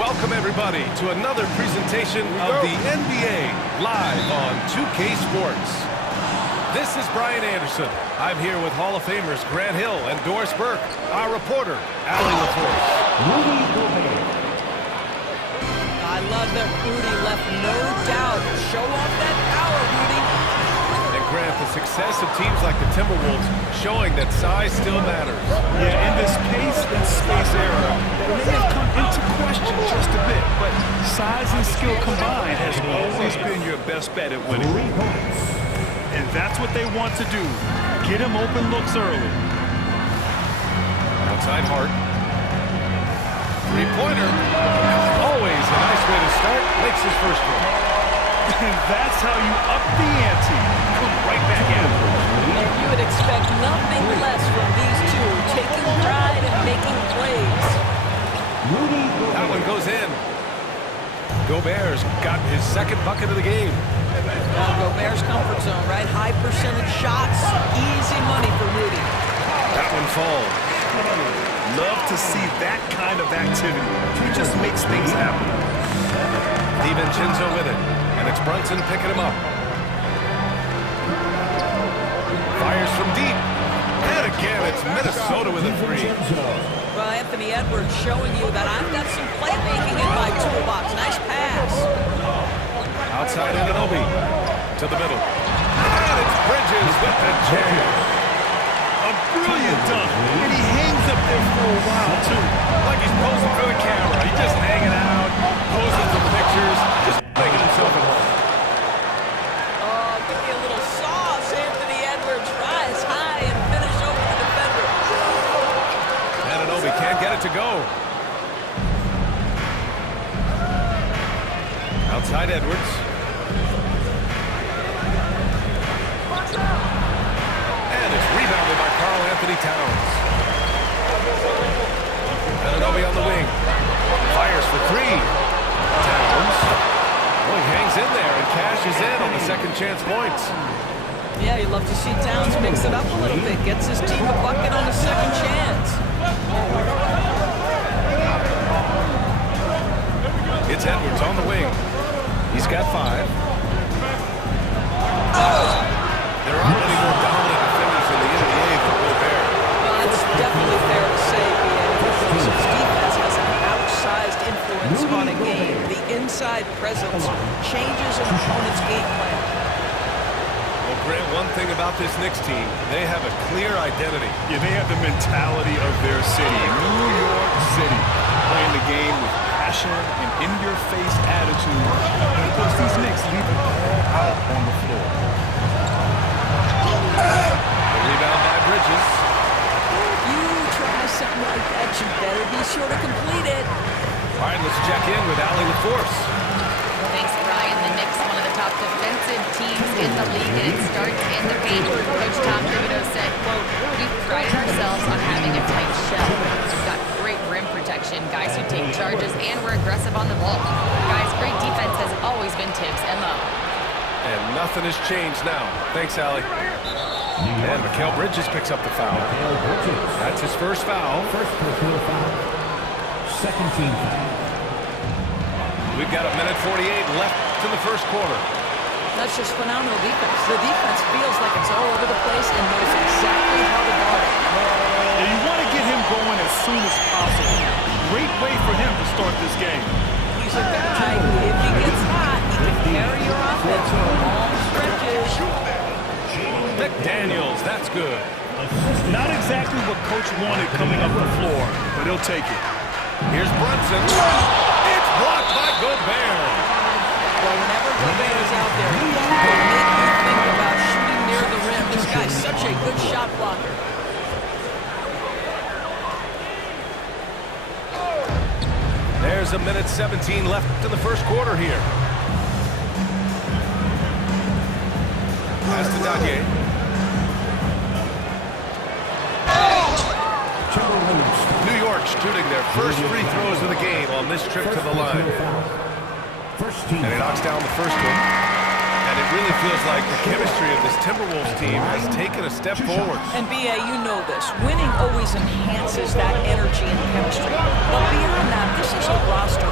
Welcome, everybody, to another presentation of the NBA live on 2K Sports. This is Brian Anderson. I'm here with Hall of Famers Grant Hill and Doris Burke, our reporter, Allie LaForce. I love that Rudy left no doubt. Show off that power, Rudy. And Grant, the success of teams like the Timberwolves showing that size still matters. Yeah, in this pace and space era, they may have come into question just a bit, but size and skill combined has always been your best bet at winning. And that's what they want to do. Get him open looks early. Outside Hart. Three-pointer. Always a nice way to start. Makes his first one. And that's how you up the ante. Come right back at him. And you would expect nothing less from these two, taking pride and making plays. That one goes in. Gobert's got his second bucket of the game. Gobert's comfort zone, right? High percentage shots, easy money for Rudy. That one falls. Love to see that kind of activity. He just makes things happen. DiVincenzo with it, and it's Brunson picking him up. Fires from deep, and again it's Minnesota with a three. Well, Anthony Edwards showing you that I've got some playmaking in my toolbox. Nice pass. Outside Anunoby to the middle, and it's Bridges with the jam. A brilliant dunk, and he hangs up there for a while, too. Like he's posing for the camera. He's just hanging out, posing for pictures, just making himself at home. Oh, give me a little sauce, Anthony Edwards. Rise high and finish over the defender. Anunoby can't get it to go. Outside Edwards. And it's rebounded by Karl-Anthony Towns. Anunoby on the wing. Fires for three. Towns. Well, he hangs in there and cashes in on the second chance points. Yeah, you'd love to see Towns mix it up a little bit. Gets his team a bucket on a second chance. It's Edwards on the wing. He's got five. There aren't many more dominant defenders in the NBA than Gobert. Well, it's definitely fair to say, because his defense has an outsized influence on a game. The inside presence changes an opponent's game plan. Well, Grant, one thing about this Knicks team, they have a clear identity. Yeah, they have the mentality of their city, New York City, playing the game with passion and in-your-face attitude. And of course, these Knicks leave it all out on the floor. The rebound by Bridges. You try something like that, you better be sure to complete it. All right, let's check in with Allie LaForce. Thanks, Brian. The Knicks, one of the top defensive teams in the league, and it starts in the paint. Coach Tom Thibodeau said, quote, "We've prided ourselves on having a tight shell. We've got great rim protection, guys who take charges, and we're aggressive on the ball. Guys, great defense has always been Tibbs' MO." And nothing has changed now. Thanks, Allie. And Mikal Bridges picks up the foul. That's his first foul. First personal foul. Second team foul. We've got a minute 48 left in the first quarter. That's just phenomenal defense. The defense feels like it's all over the place and knows exactly how to guard it. And you want to get him going as soon as possible. Great way for him to start this game. He's a guy, if he gets hot, he can carry your offense for long stretches. McDaniels, that's good. Not exactly what Coach wanted coming up the floor, but he'll take it. Here's Brunson. It's blocked by Gobert. Well, whenever Gobert is out there, he will make you think about shooting near the rim. This guy's such a good shot blocker. There's a minute 17 left in the first quarter here. Pass to Dadier. New York shooting their first free throws of the game on this trip to the line. And he knocks down the first one. And it really feels like the chemistry of this Timberwolves team has taken a step forward. And B.A., you know this. Winning always enhances that energy and chemistry. But beyond that, this is a roster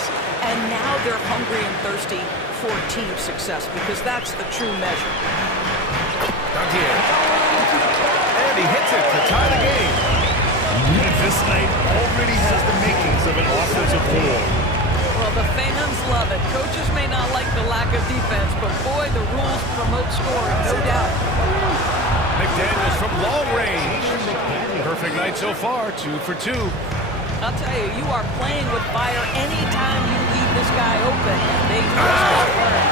success, and now they're hungry and thirsty for team success because that's the true measure. Dantier. And he hits it to tie the game. And this night already has the makings of an offensive war. Well, the fans love it. Coaches may not like the lack of defense, but boy, the rules promote scoring, no doubt. McDaniels from long range. Perfect night so far, 2 for 2. I'll tell you, you are playing with fire anytime you leave this guy open. They just don't learn.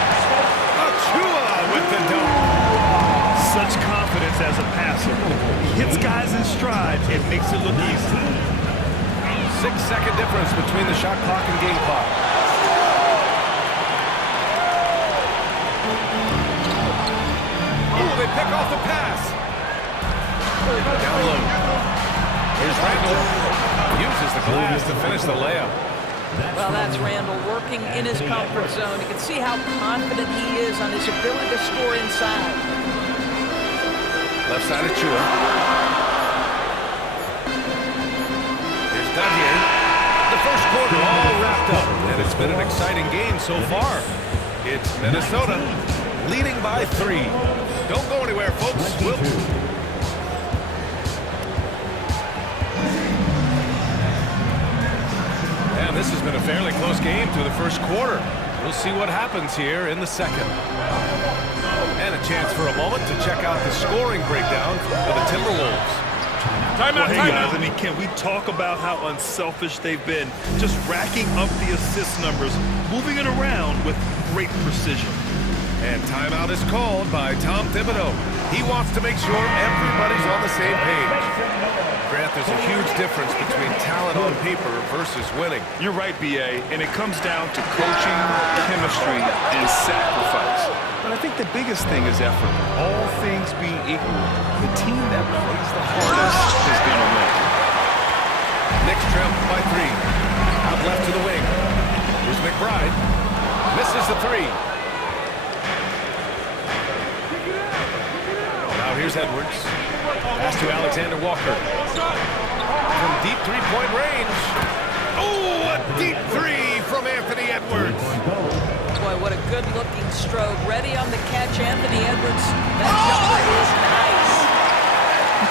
Achua with the dunk. Such confidence as a passer. He hits guys in stride and makes it look easy. 6-second difference between the shot clock and game clock. Oh, they pick off the pass. Down low. Here's Randall. Uses the glass to finish the layup. Well, that's Randall working in his comfort zone. You can see how confident he is on his ability to score inside. Left side of Chua. Here's Dantier. The first quarter all wrapped up, and it's been an exciting game so far. It's Minnesota leading by 3. Don't go anywhere, folks. And this has been a fairly close game through the first quarter. We'll see what happens here in the second. And a chance for a moment to check out the scoring breakdown for the Timberwolves. Well, hey guys, I mean, can we talk about how unselfish they've been? Just racking up the assist numbers, moving it around with great precision. And timeout is called by Tom Thibodeau. He wants to make sure everybody's on the same page. Grant, there's a huge difference between talent on paper versus winning. You're right, B.A., and it comes down to coaching, chemistry, and sacrifice. But I think the biggest thing is effort. All things being equal, the team that plays the hardest is going to win. Knicks trail by 3. Out left to the wing. Here's McBride. Misses the 3. Now here's Edwards. Pass to Alexander Walker. From deep three-point range. Oh, a deep 3 from Anthony Edwards. Boy, what a good-looking stroke. Ready on the catch, Anthony Edwards. That jumper is nice.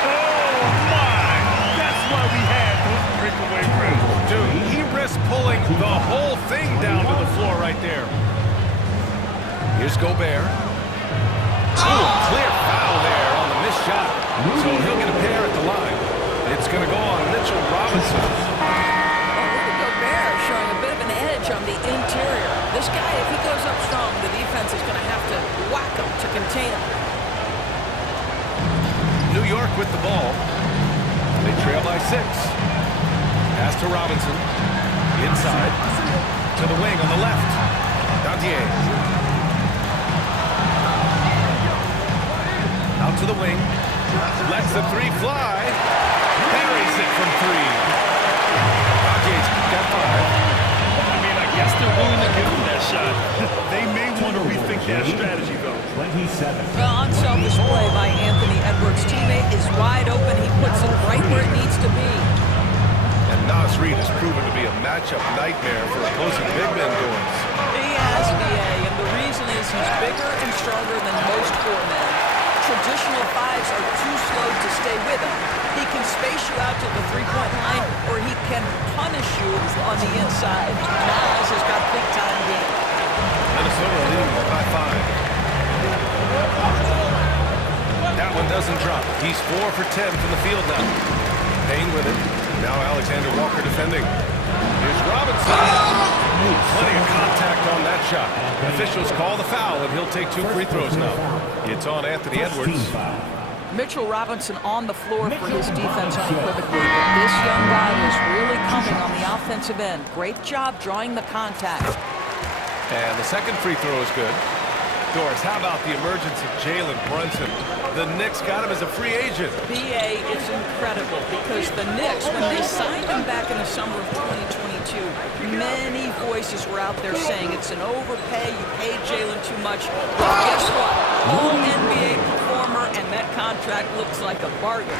Oh, my! That's why we had those breakaway rounds. Dude, he risked pulling the whole thing down to the floor right there. Here's Gobert. Ooh, clear foul there on the missed shot. So he'll get a pair at the line. It's going to go on Mitchell Robinson. Rudy Gobert showing a bit of an edge on the interior. This guy, if he goes up strong, the defense is going to have to whack him to contain him. New York with the ball. They trail by 6. Pass to Robinson. Inside. To the wing on the left. Dantier. Out to the wing. Lets the 3 fly. Buries it from 3. Dantier's got 5. I mean, I guess they're willing to give him that shot. They may want to rethink their strategy, though. 27. Well, unselfish play by Anthony Edwards' teammate is wide open. He puts it right where it needs to be. And Nas Reed has proven to be a matchup nightmare for opposing big men doings. He has, BA, and the reason is he's bigger and stronger than most 4 men. Traditional 5s are too slow to stay with him. He can space you out to the three-point line, or he can punish you on the inside. Nas has got big-time game. Minnesota leading by 5. That one doesn't drop. He's 4 for 10 from the field now. Payne with it. Now Alexander Walker defending. Here's Robinson. Plenty of contact on that shot. Officials call the foul, and he'll take 2 free throws now. It's on Anthony Edwards. Mitchell Robinson on the floor for his defense unequivocally, but this young guy is really coming on the offensive end. Great job drawing the contact. And the second free throw is good. Doris, how about the emergence of Jalen Brunson? The Knicks got him as a free agent. BA is incredible because the Knicks, when they signed him back in the summer of 2022, many voices were out there saying it's an overpay, you paid Jalen too much. Well, guess what? All-NBA performer, and that contract looks like a bargain.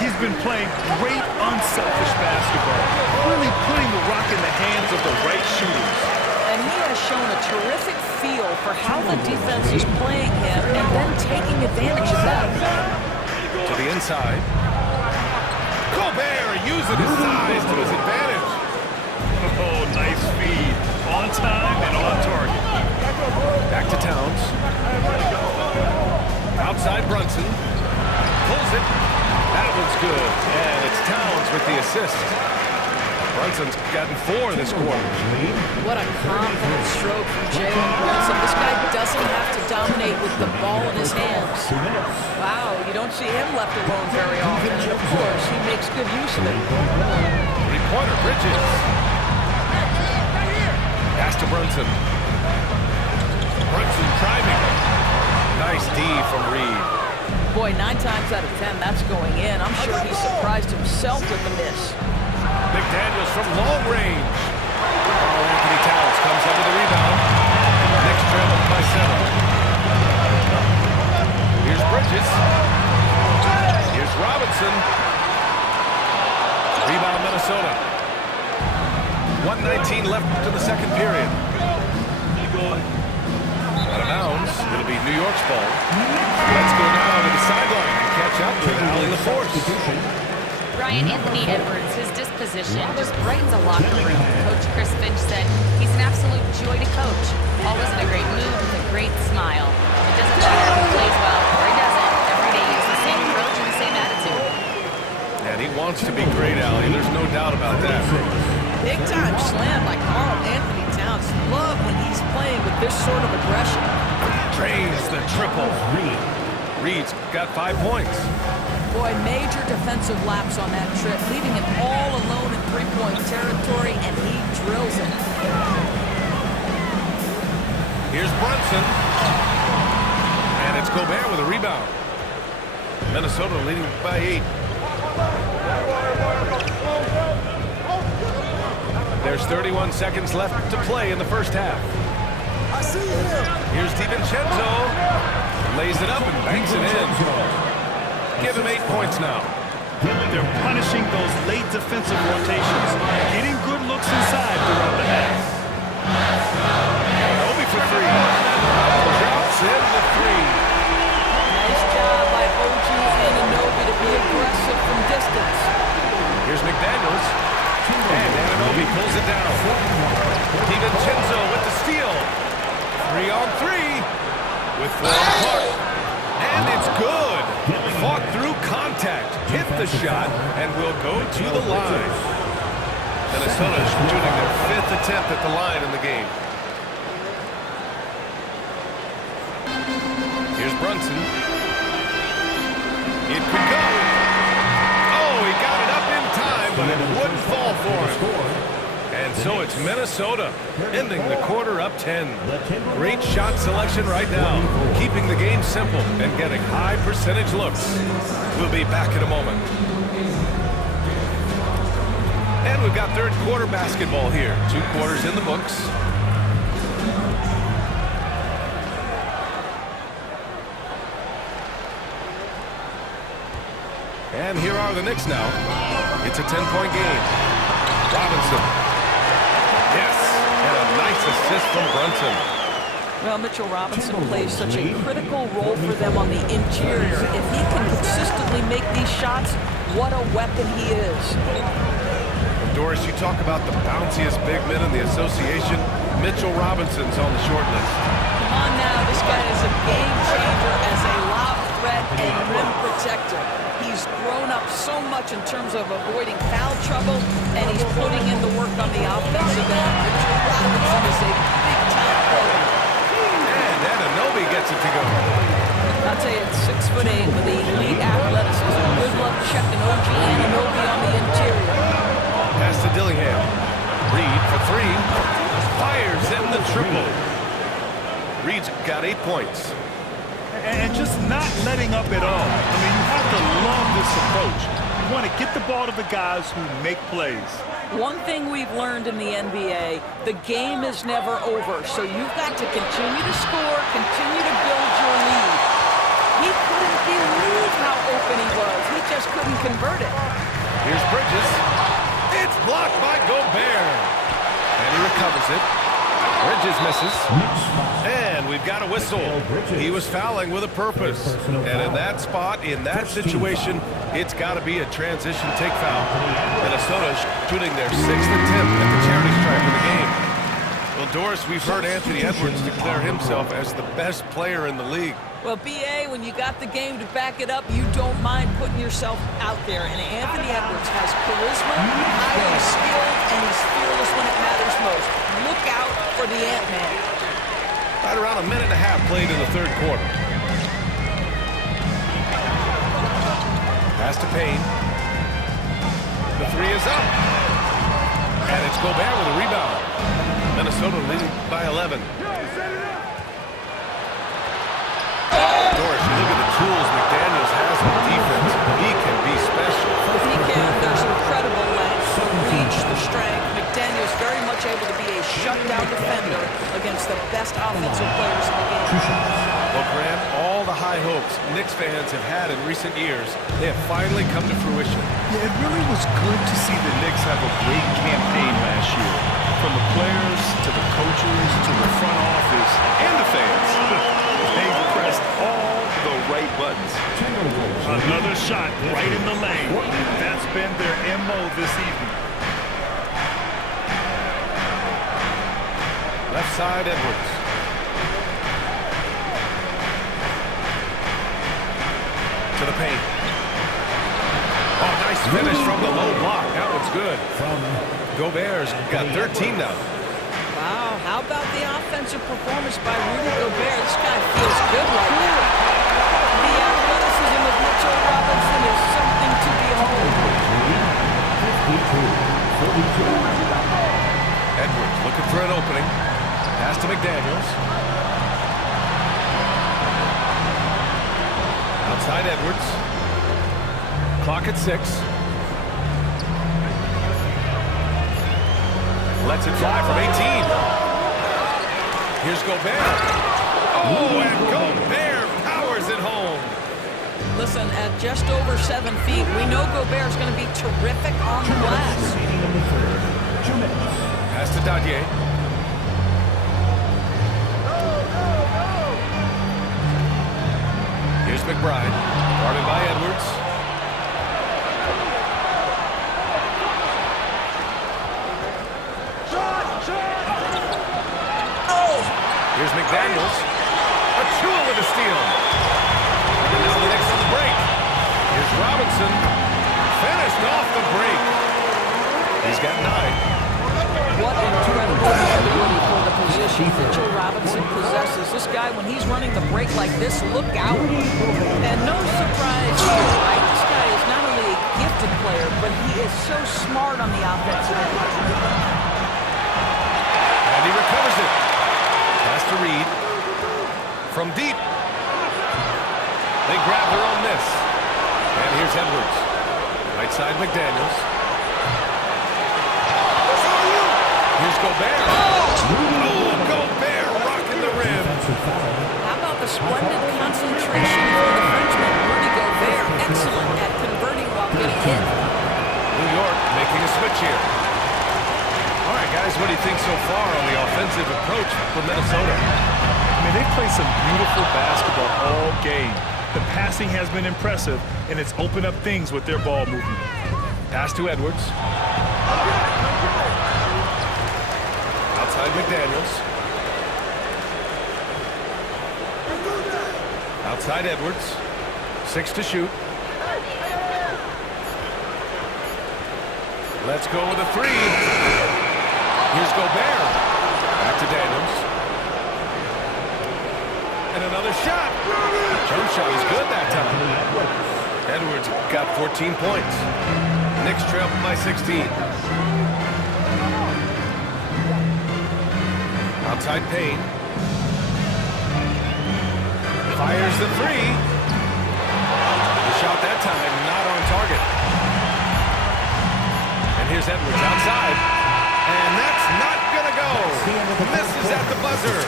He's been playing great, unselfish basketball, really putting the rock in the hands of the right shooters. And he has shown a terrific feel for how the defense is playing him and then taking advantage of that. To the inside. Gobert using his size to his advantage. Oh, nice feed. On time and on target. Back to Towns. Outside Brunson. Pulls it. That one's good. And it's Towns with the assist. Brunson's gotten 4 this quarter. What a confident stroke from Jalen Brunson. This guy doesn't have to dominate with the ball in his hands. Wow, you don't see him left alone very often. And of course, he makes good use of it. Three-pointer, Bridges. Pass to Brunson. Brunson driving. Nice D from Reed. Boy, 9 times out of 10, that's going in. I'm sure he surprised himself with the miss. McDaniels from long range. Anthony Towns comes up with the rebound. Knicks trailed by 7. Here's Bridges. Here's Robinson. Rebound Minnesota. 1:19 left in the second period. Out of bounds. It'll be New York's ball. Let's go now to the sideline and catch up with Allie LaForce. Brian, Anthony Edwards, his disposition just brightens a locker room. Coach Chris Finch said he's an absolute joy to coach. Always in a great mood with a great smile. It doesn't matter if he plays well or he doesn't. Every day he has the same approach and the same attitude. And he wants to be great, Allie. There's no doubt about that. Big time slam by Karl Anthony Towns. Love when he's playing with this sort of aggression. Drains the triple. Reed's got 5 points. Boy, major defensive lapse on that trip, leaving him all alone in three-point territory, and he drills it. Here's Brunson. And it's Gobert with a rebound. Minnesota leading by 8. There's 31 seconds left to play in the first half. I see him. Here's DiVincenzo. Lays it up and banks it in. Give him 8 points now. They're punishing those late defensive rotations, getting good looks inside throughout the half. Obi for 3. Drops in the 3. Nice job by OG Anunoby to be aggressive from distance. Here's McDaniels. And Anunoby pulls it down. DiVincenzo with the steal. 3 on 3 with 4 on the clock. And it's good. Fought through contact, hit the shot, and will go to the line. Minnesota is shooting their 5th attempt at the line in the game. Here's Brunson. It could go. Oh, he got it up in time, but it wouldn't fall for him. And so it's Minnesota ending the quarter up 10. Great shot selection right now, keeping the game simple and getting high percentage looks. We'll be back in a moment. And we've got third quarter basketball here. 2 quarters in the books. And here are the Knicks now. It's a 10-point game. Robinson. Yes, and a nice assist from Brunson. Well, Mitchell Robinson plays such a critical role for them on the interior. If he can consistently make these shots, what a weapon he is. Doris, you talk about the bounciest big men in the association. Mitchell Robinson's on the short list. Come on now, this guy is a game changer as a lob threat and rim protector. He's grown up so much in terms of avoiding foul trouble, and he's putting in the work on the offensive end. Mitchell Robinson is a big-time player. And Anunoby gets it to go. I'll tell you, at 6'8" with the elite athleticism, good luck checking OG Anunoby on the interior. Pass to Dillingham. Reed for 3. Fires in the triple. Reed's got 8 points. And just not letting up at all. I mean, you have to love this approach. You want to get the ball to the guys who make plays. One thing we've learned in the NBA, the game is never over, so you've got to continue to score, continue to build your lead. He couldn't believe how open he was. He just couldn't convert it. Here's Bridges. It's blocked by Gobert. And he recovers it. Bridges misses. And we've got a whistle. He was fouling with a purpose. And in that spot, in that situation, it's got to be a transition take foul. Minnesota shooting their 6th attempt at the charity stripe of the game. Well, Doris, we've heard Anthony Edwards declare himself as the best player in the league. Well, B.A., when you got the game to back it up, you don't mind putting yourself out there. And Anthony Edwards has charisma, highly skilled, and he's fearless when it matters most. Look out for the Ant-Man. Right around a minute and a half played in the third quarter. Pass to Payne. The three is up. And it's Gobert with a rebound. Minnesota leading by 11. Doris, you look at the tools McDaniels has on defense. He can be special. He can. There's incredible length, the reach, the strength. McDaniels very much able to be a shutdown defender against the best offensive players in the game. Well, Grant, all the high hopes Knicks fans have had in recent years, they have finally come to fruition. Yeah, it really was good to see the Knicks have a great campaign last year. From the players, to the coaches, to the front office, and the fans. They pressed all the right buttons. Another shot right in the lane. That's been their MO this evening. Left side, Edwards. To the paint. Oh, nice finish from the low block. That one's good. Gobert's got 13 now. Wow, how about the offensive performance by Rudy Gobert? This guy feels good right now. The athleticism of Mitchell Robinson is something to behold. Edwards looking for an opening. Pass to McDaniels. Outside Edwards. Clock at 6. Lets it fly from 18. Here's Gobert. Oh, and Gobert powers it home. Listen, at just over 7 feet, we know Gobert's going to be terrific on the glass. Pass to Dadier. Here's McBride. Guarded by Edwards. Here's McDaniels. Achua with a steal. And now the Knicks on the break. Here's Robinson. Finished off the break. He's got 9. What incredible ability for the position Mitchell Robinson possesses. This guy, when he's running the break like this, look out. And no surprise here, right? This guy is not only a gifted player, but he is so smart on the offensive end. And he recovers it. Pass to Reed. From deep. They grab their own miss. And here's Edwards. Right side McDaniels. Here's Gobert. Oh, Gobert rocking the rim. How about the splendid concentration for the Frenchman, Rudy Gobert? Excellent at converting while getting hit. New York making a switch here. All right, guys, what do you think so far on the offensive approach for Minnesota? I mean, they play some beautiful basketball all game. The passing has been impressive, and it's opened up things with their ball movement. Pass to Edwards. Outside McDaniels. Outside Edwards. 6 to shoot. Let's go with a 3. Here's Gobert. Back to Daniels. And another shot. Jump shot is good that time. Edwards got 14 points. Knicks trail by 16. Outside Payne. Fires the 3. The shot that time not on target. And here's Edwards outside. And that's not going to go. Misses at the buzzer.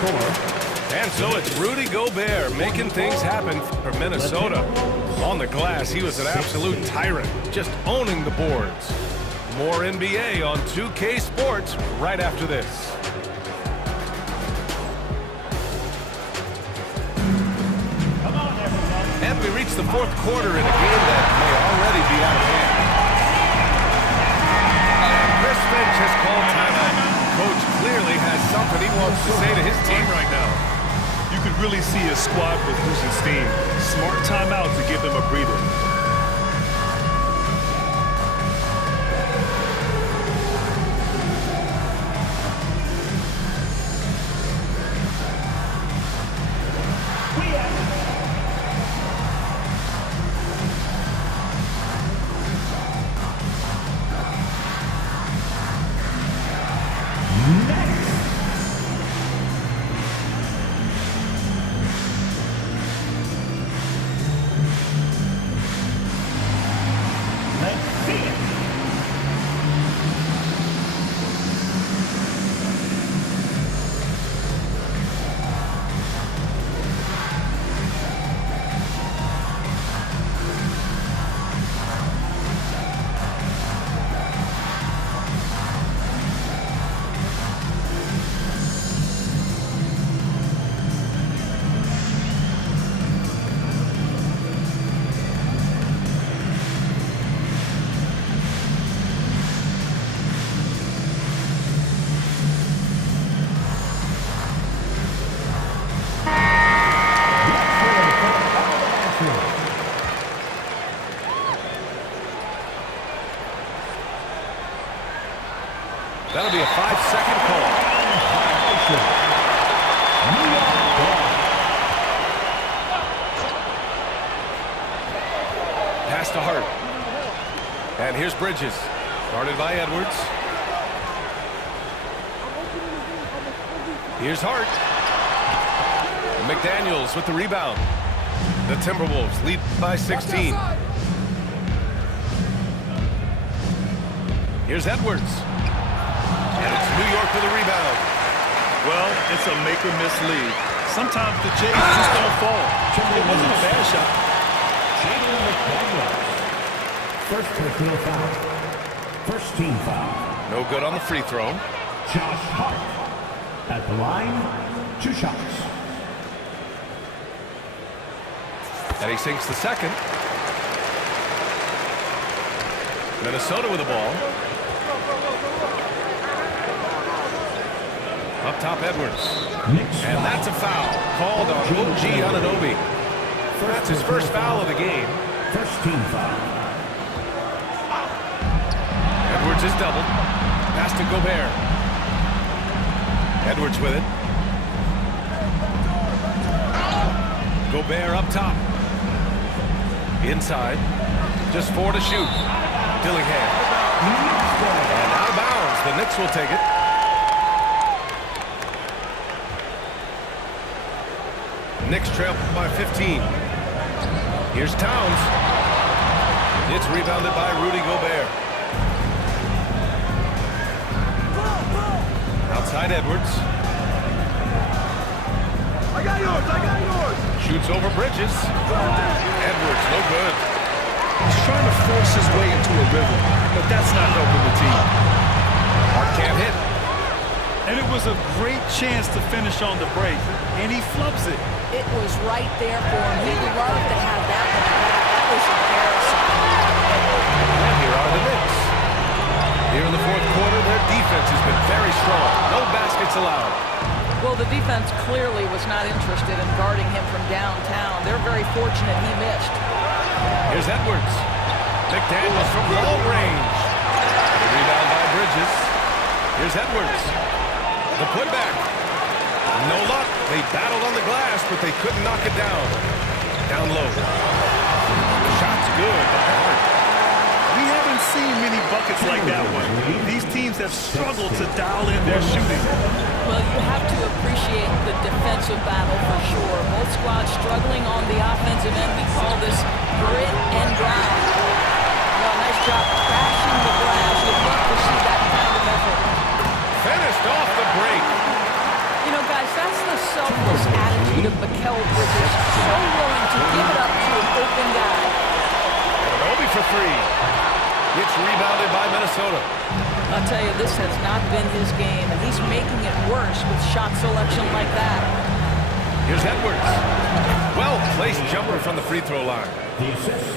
And so it's Rudy Gobert making things happen for Minnesota. On the glass, he was an absolute tyrant, just owning the boards. More NBA on 2K Sports right after this. And we reach the fourth quarter in a game that may already be out of hand. Chris Finch has called timeout. Coach clearly has something he wants to say to his team right now. You could really see his squad was losing steam. Smart timeout to give them a breather. That'll be a 5-second call. Pass to Hart. And here's Bridges. Guarded by Edwards. Here's Hart. McDaniels with the rebound. The Timberwolves lead by 16. Here's Edwards. And it's New York with a rebound. Well, it's a make-or-miss lead. Sometimes the Jays just don't fall. It wasn't a bad shot. First personal foul. First team foul. No good on the free throw. Josh Hart. At the line, 2 shots. And he sinks the second. Minnesota with the ball. Up top, Edwards. And that's a foul called on OG Anunoby. That's his first foul of the game. First team foul. Edwards is doubled. Pass to Gobert. Edwards with it. Gobert up top. Inside. Just 4 to shoot. Dillingham. And out of bounds. The Knicks will take it. Knicks trail by 15. Here's Towns. It's rebounded by Rudy Gobert. Outside Edwards. I got yours. Shoots over Bridges. Edwards, no good. He's trying to force his way into a rhythm, but that's not helping the team. Hart can't hit. And it was a great chance to finish on the break, and he flubs it. It was right there for him. He'd love to have that one back. That was embarrassing. And here are the Knicks. Here in the fourth quarter, their defense has been very strong. No baskets allowed. Well, the defense clearly was not interested in guarding him from downtown. They're very fortunate he missed. Here's Edwards. McDaniels from long range. The rebound by Bridges. Here's Edwards. The putback. No luck. They battled on the glass, but they couldn't knock it down. Down low. The shot's good, but hard. We haven't seen many buckets like that one. These teams have struggled to dial in their shooting. Well, you have to appreciate the defensive battle for sure. Both squads struggling on the offensive end. We call this grit and grind. Well, nice job crashing the glass. You'd love to see that kind of effort. Finished off the break. You know, guys, that's the selfless attitude of Mikal Bridges. So willing to give it up to an open guy. rebounded by Minnesota. I'll tell you, this has not been his game, and he's making it worse with shot selection like that. Here's Edwards. Well-placed jumper from the free throw line.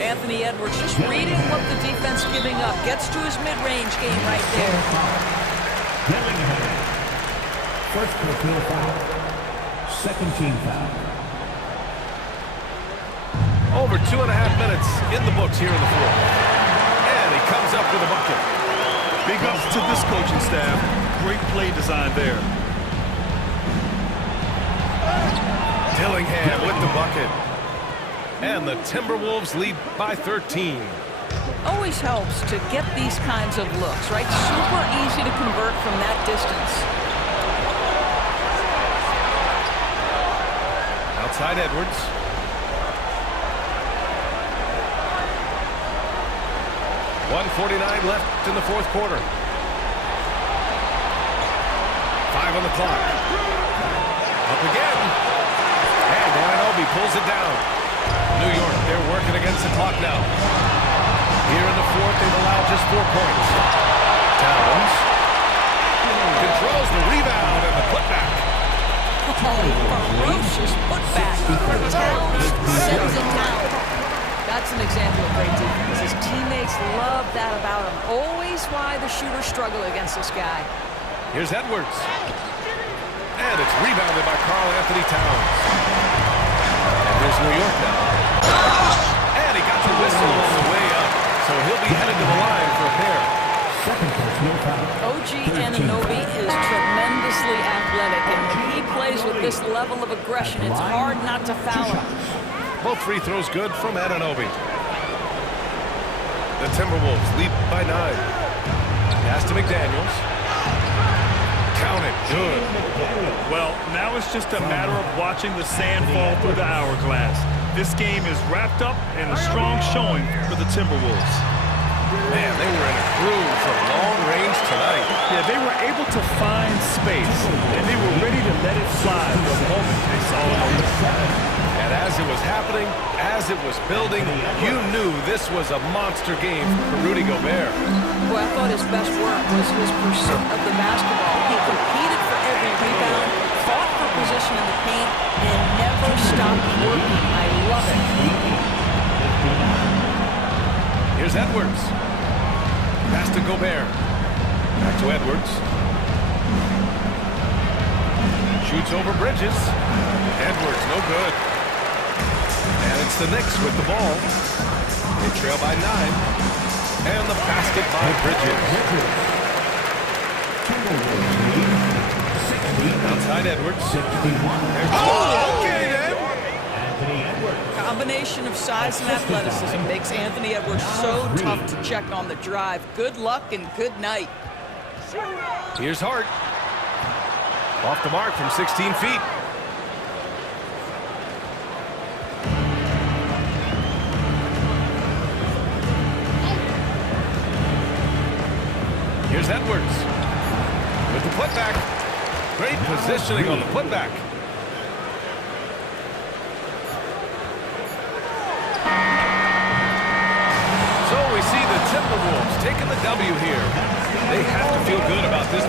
Anthony Edwards just reading what the defense giving up. Gets to his mid-range game right there. First personal foul. Second team foul. Over 2.5 minutes in the books here in the fourth. And he comes up with a bucket. Big ups to this coaching staff. Great play design there. Dillingham with the bucket. And the Timberwolves lead by 13. Always helps to get these kinds of looks, right? Super easy to convert from that distance. Outside Edwards. .149 left in the fourth quarter. 5 on the clock. Up again. And Anunoby pulls it down. New York, they're working against the clock now. Here in the fourth, they've allowed just 4 points. Towns controls the rebound and the putback. Ferocious putback. Towns sends it down. That's an example of great defense. His teammates love that about him. Always why the shooters struggle against this guy. Here's Edwards. And it's rebounded by Karl-Anthony Towns. And here's New York now. And he got the whistle on the way up. So he'll be headed to the line for a pair. Second personal foul. OG Anunoby is tremendously athletic, and when he plays with this level of aggression, it's hard not to foul him. Both free throws good from Anunoby. The Timberwolves lead by 9. Pass to McDaniels. Count it. Good. Well, now it's just a matter of watching the sand fall through the hourglass. This game is wrapped up in a strong showing for the Timberwolves. Man, they were in a groove from long range tonight. Yeah, they were able to find space, and they were ready to let it fly the moment they saw it open. And as it was happening, as it was building, you knew this was a monster game for Rudy Gobert. Well, I thought his best work was his pursuit of the basketball. He competed for every rebound, fought for position in the paint, and never stopped working. I love it. Here's Edwards. Pass to Gobert. Back to Edwards. Shoots over Bridges. Edwards, no good. And it's the Knicks with the ball. They trail by 9. And the basket by Bridges. Outside Edwards. Oh, okay then. Combination of size and athleticism makes Anthony Edwards so tough to check on the drive. Good luck and good night. Here's Hart. Off the mark from 16 feet. Here's Edwards with the putback. Great positioning on the putback. So we see the Timberwolves taking the W here. They have to feel good about this.